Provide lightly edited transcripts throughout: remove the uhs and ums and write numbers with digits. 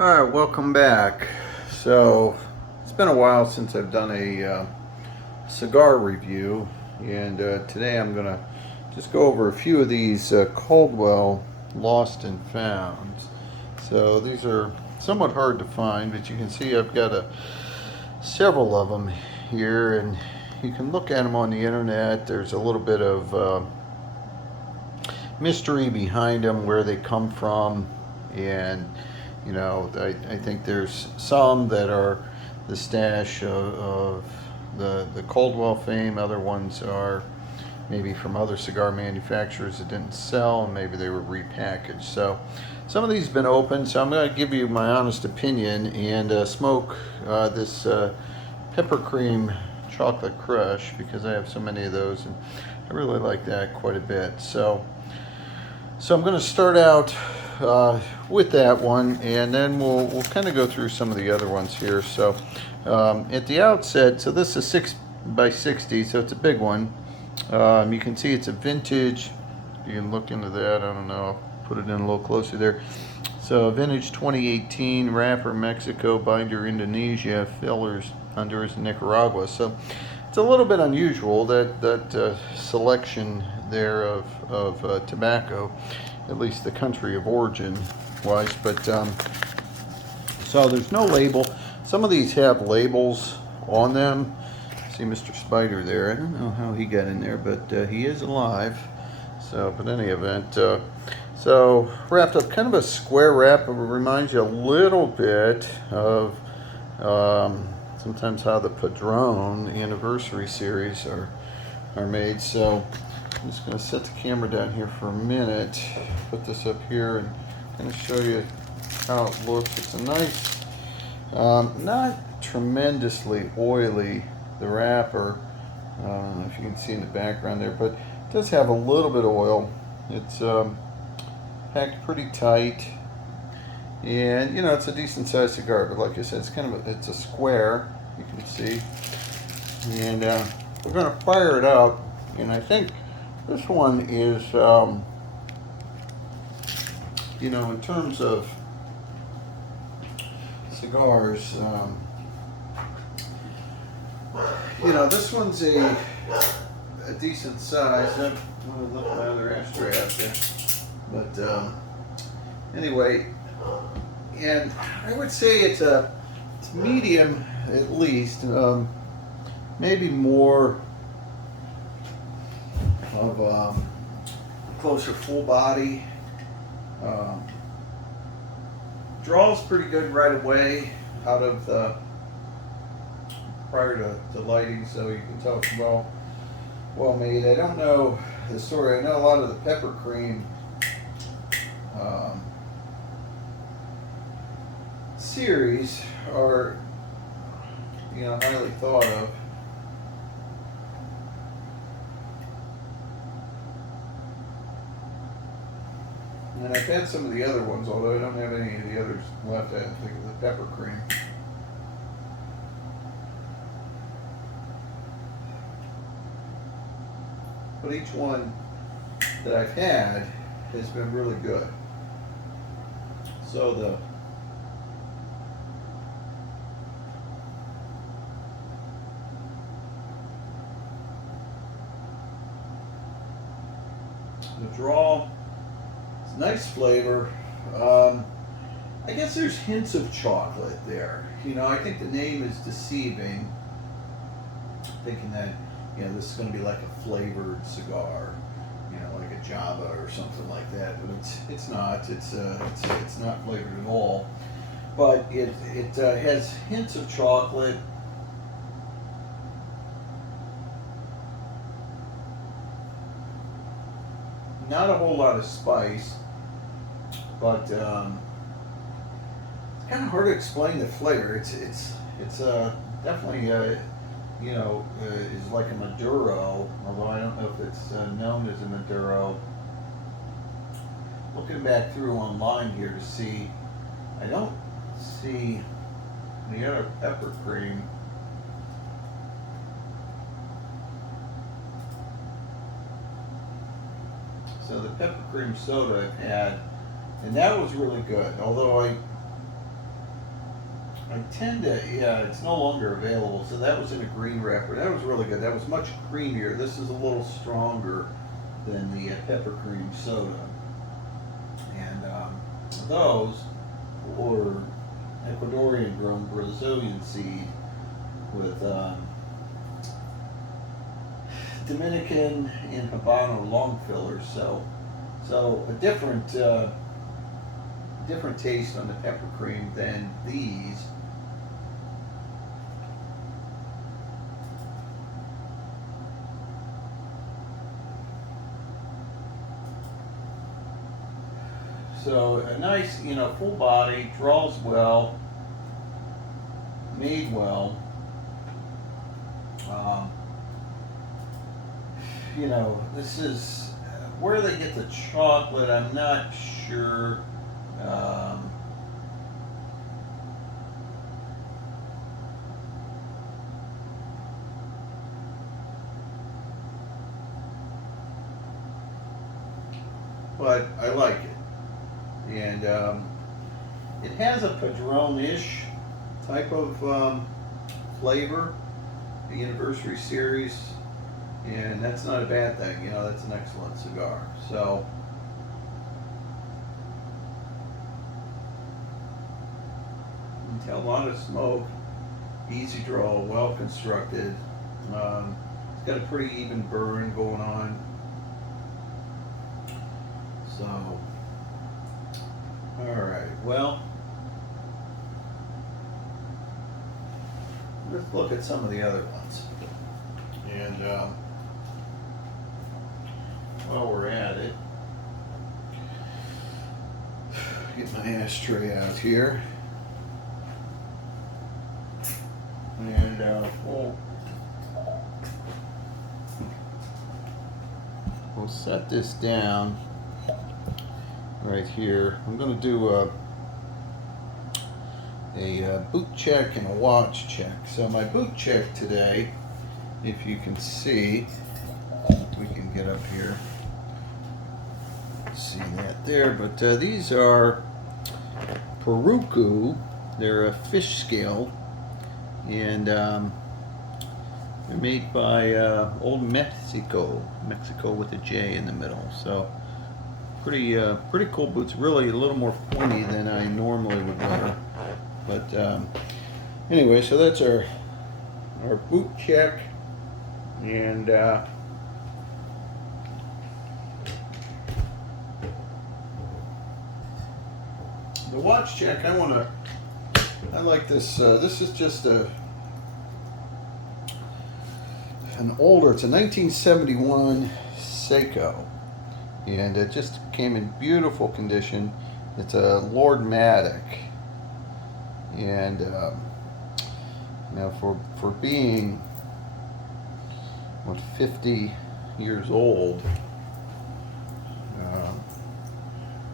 All right, welcome back. So it's been a while since I've done a cigar review, and today I'm gonna just go over a few of these Caldwell Lost and Founds. So these are somewhat hard to find, but you can see I've got several of them here, and you can look at them on the internet. There's a little bit of mystery behind them, where they come from, and I think there's some that are the stash of the Caldwell fame. Other ones are maybe from other cigar manufacturers that didn't sell, and maybe they were repackaged. So some of these have been opened, so I'm going to give you my honest opinion and smoke this peppercream chocolate crush, because I have so many of those and I really like that quite a bit. So I'm going to start out with that one, and then we'll kind of go through some of the other ones here. So at the outset, so this is 6x60, so it's a big one. You can see it's a vintage. You can look into that. I don't know. I'll put it in a little closer there. So vintage 2018, wrapper Mexico, binder Indonesia, fillers Honduras and Nicaragua. So it's a little bit unusual, that selection there of tobacco, at least the country of origin wise. But so there's no label. Some of these have labels on them. See Mr. Spider there. I don't know how he got in there, but he is alive. So, but in any event, so wrapped up, kind of a square wrap. It reminds you a little bit of sometimes how the Padron anniversary series are made. So I'm just going to set the camera down here for a minute, put this up here, and kind of show you how it looks. It's a nice, not tremendously oily, the wrapper. I don't know if you can see in the background there, but it does have a little bit of oil. It's packed pretty tight, and it's a decent sized cigar. But like I said, it's a square, you can see, and we're going to fire it up. And I think this one is, in terms of cigars, this one's a decent size. I'm going to look my other ashtray out there. But anyway, and I would say it's medium at least, maybe more of closer full body. Draws pretty good right away out of the prior to lighting, so you can tell it's well made. I don't know the story. I know a lot of the peppercream series are highly thought of. And I've had some of the other ones, although I don't have any of the others left. I think of the peppercream. But each one that I've had has been really good. So the draw, it's nice flavor. I guess there's hints of chocolate there. I think the name is deceiving, thinking that this is going to be like a flavored cigar, like a Java or something like that. But it's not. It's not flavored at all. But it has hints of chocolate. Not a whole lot of spice, but it's kind of hard to explain the flavor. It's definitely is like a Maduro, although I don't know if it's known as a Maduro. Looking back through online here to see, I don't see the other peppercream. So the peppercream soda I've had, and that was really good. Although I tend to, yeah, it's no longer available. So that was in a green wrapper. That was really good. That was much creamier. This is a little stronger than the peppercream soda. And those were Ecuadorian grown Brazilian seed with Dominican and Habano long fillers. So a different different taste on the peppercream than these. So a nice, full body, draws well, made well. This is where they get the chocolate. I'm not sure. But I like it. And it has a Padron-ish type of flavor, the Anniversary Series, and that's not a bad thing. That's an excellent cigar. So, you can tell a lot of smoke, easy draw, well constructed. It's got a pretty even burn going on. So, all right, well, let's look at some of the other ones. And while we're at it, get my ashtray out here. And we'll set this down right here. I'm going to do a boot check and a watch check. So my boot check today, if you can see, we can get up here, see that there, but these are Peruku. They're a fish scale, and they're made by Old Mexico with a J in the middle. So pretty cool boots. Really a little more pointy than I normally would wear. But anyway, so that's our boot check, and the watch check. I like this. This is just an older. It's a 1971 Seiko, and it just came in beautiful condition. It's a Lord Matic, and now for being 50 years old,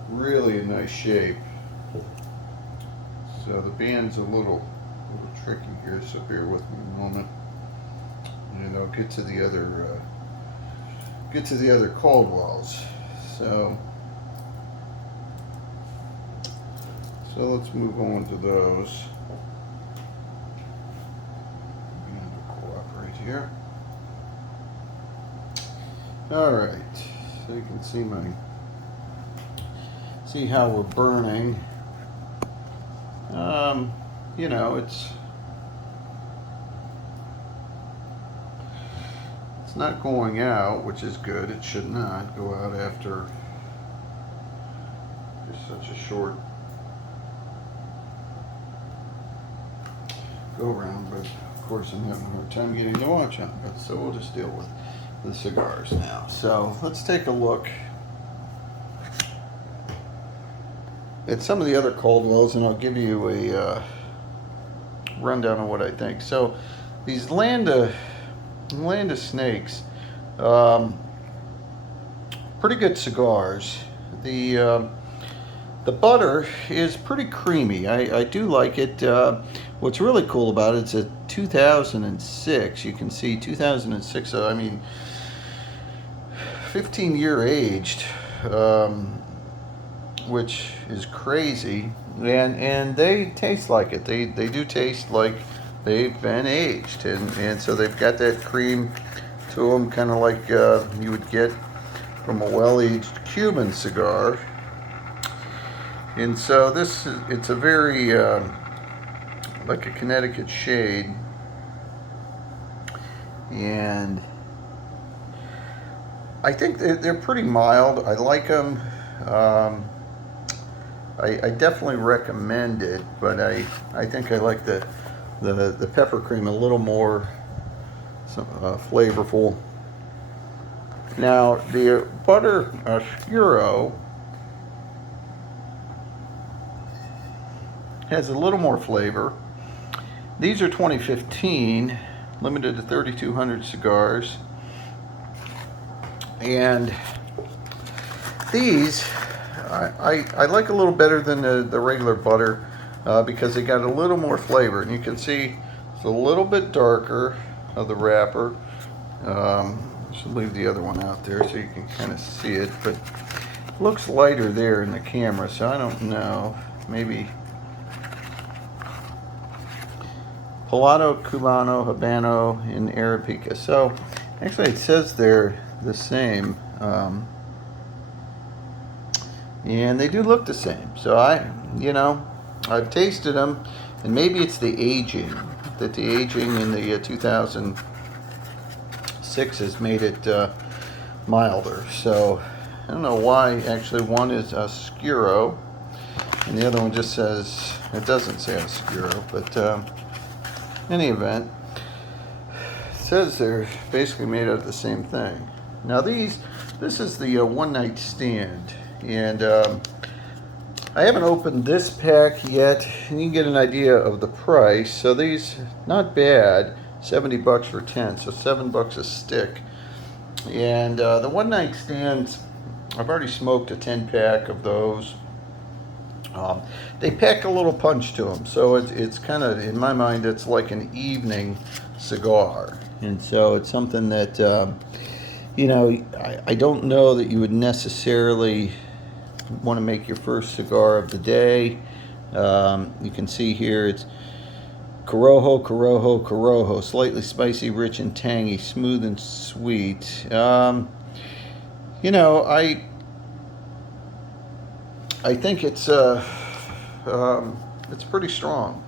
really in nice shape. So the band's a little tricky here, so bear with me a moment, and I'll get to the other Caldwells. So let's move on to those. I'm going to cooperate here. All right, so you can see how we're burning. It's not going out, which is good. It should not go out after just such a short go around, but of course I'm having a hard time getting the watch on. But so we'll just deal with the cigars now. So let's take a look at some of the other Caldwells, and I'll give you a rundown of what I think. So these Land of Snakes, pretty good cigars. The butter is pretty creamy. I do like it. What's really cool about it, it's a 2006. You can see 2006. So I mean, 15-year aged. which is crazy, and they taste like it. They do taste like they've been aged, and so they've got that cream to them, kind of like you would get from a well-aged Cuban cigar. And so it's a very like a Connecticut shade, and I think they're pretty mild. I like them. I definitely recommend it, but I think I like the peppercream a little more flavorful. Now the butter Oscuro has a little more flavor. These are 2015, limited to 3,200 cigars, and these I like a little better than the regular butter because they got a little more flavor, and you can see it's a little bit darker of the wrapper. Should leave the other one out there so you can kind of see it, but it looks lighter there in the camera, so I don't know, maybe Pelado, Cubano, Habano, and Arabica. So actually it says they're the same, and they do look the same. So I've tasted them, and maybe it's the aging, that the aging in the 2006 has made it milder. So I don't know why. Actually, one is Oscuro, and the other one just says, it doesn't say Oscuro, but in any event, it says they're basically made out of the same thing. Now this is the one night stand, and I haven't opened this pack yet, and you can get an idea of the price. So these, not bad, $70 for 10, so $7 a stick. And the one night stands, I've already smoked a 10 pack of those. They pack a little punch to them, so it's kind of, in my mind, it's like an evening cigar. And so it's something that, I don't know that you would necessarily want to make your first cigar of the day. You can see here it's Corojo, Corojo, Corojo, slightly spicy, rich and tangy, smooth and sweet. I think it's pretty strong,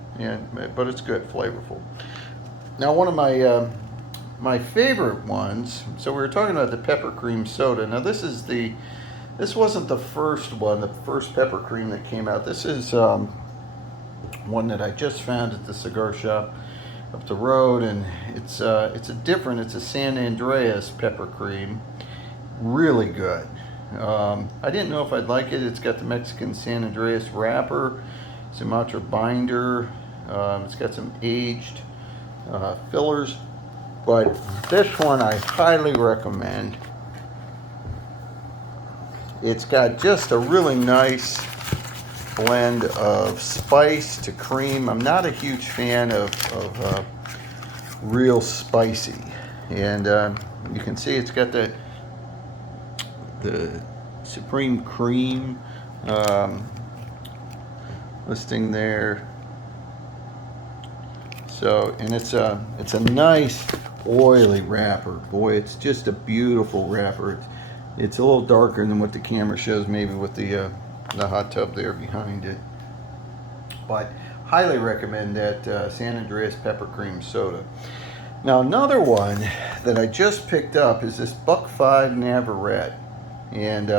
but it's good, flavorful. Now, one of my favorite ones. So we were talking about the peppercream soda. Now this wasn't the first one, the first peppercream that came out. This is one that I just found at the cigar shop up the road, and it's a San Andreas peppercream. Really good. I didn't know if I'd like it. It's got the Mexican San Andreas wrapper, Sumatra binder. It's got some aged fillers, but this one I highly recommend. It's got just a really nice blend of spice to cream. I'm not a huge fan of real spicy, and you can see it's got the Supreme Cream listing there. So, and it's a nice oily wrapper. Boy, it's just a beautiful wrapper. It's a little darker than what the camera shows, maybe with the hot tub there behind it. But highly recommend that San Andreas peppercream soda. Now, another one that I just picked up is this Buck 5 Navarrete, and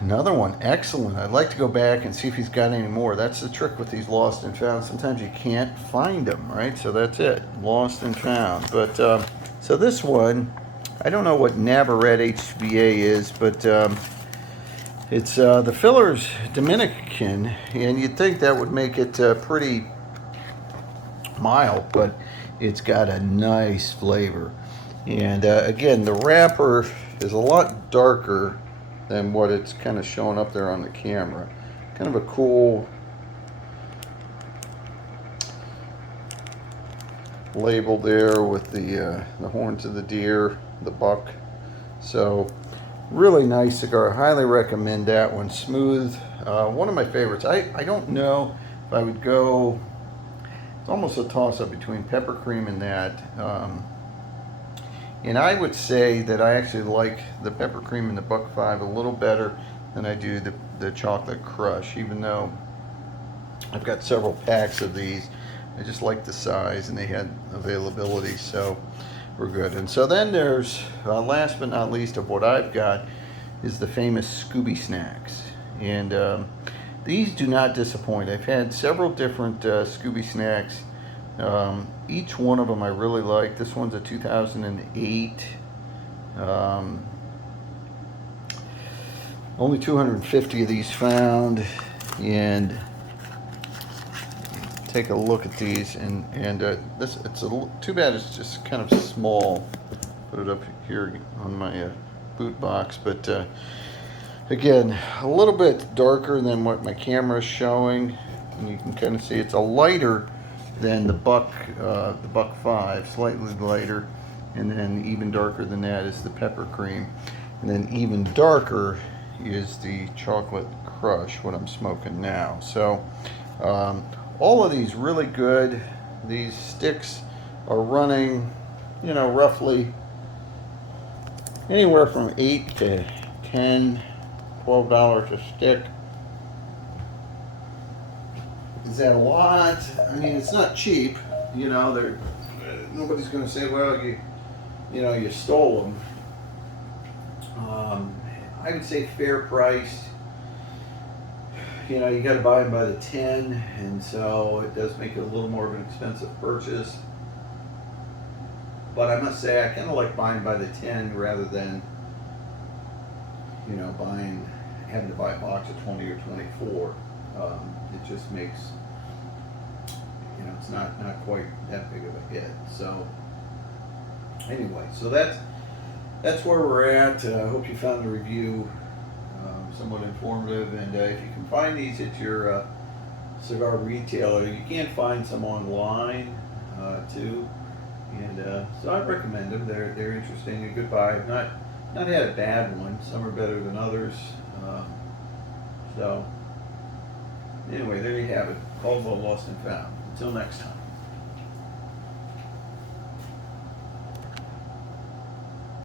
another one, excellent. I'd like to go back and see if he's got any more. That's the trick with these lost and found. Sometimes you can't find them, right? So that's it, lost and found. But so this one, I don't know what Navarrete HVA is, but it's the filler's Dominican, and you'd think that would make it pretty mild, but it's got a nice flavor. And again, the wrapper is a lot darker than what it's kind of showing up there on the camera. Kind of a cool label there with the horns of the deer, the buck. So Really nice cigar. Highly recommend that one. Smooth. One of my favorites. I don't know if I would go. It's almost a toss up between peppercream and that. And I would say that I actually like the peppercream and the Buck 5 a little better than I do the chocolate crush, even though I've got several packs of these. I just like the size and they had availability, so we're good. And so then there's, last but not least of what I've got, is the famous Scooby Snacks. And these do not disappoint. I've had several different Scooby Snacks. Each one of them I really like. This one's a 2008. Only 250 of these found, and take a look at these. And this, it's too bad it's just kind of small. Put it up here on my boot box, but again, a little bit darker than what my camera is showing, and you can kind of see it's a lighter than the Buck 5, slightly lighter, and then even darker than that is the peppercream, and then even darker is the chocolate crush, what I'm smoking now. So all of these really good. These sticks are running, you know, roughly anywhere from $8 to $10, $12 a stick. Is that a lot? I mean, it's not cheap. You know, nobody's going to say, well, you know, you stole them. I would say fair priced. You know, you got to buy them by the 10, and so it does make it a little more of an expensive purchase. But I must say, I kind of like buying by the 10 rather than, you know, having to buy a box of 20 or 24. It just makes, you know, it's not quite that big of a hit. So anyway, so that's where we're at. I hope you found the review somewhat informative, and if you can find these at your cigar retailer, you can find some online too, and so I recommend them. They're interesting, a good buy. I've not had a bad one. Some are better than others. So anyway, there you have it. Caldwell Lost and Found. Until next time.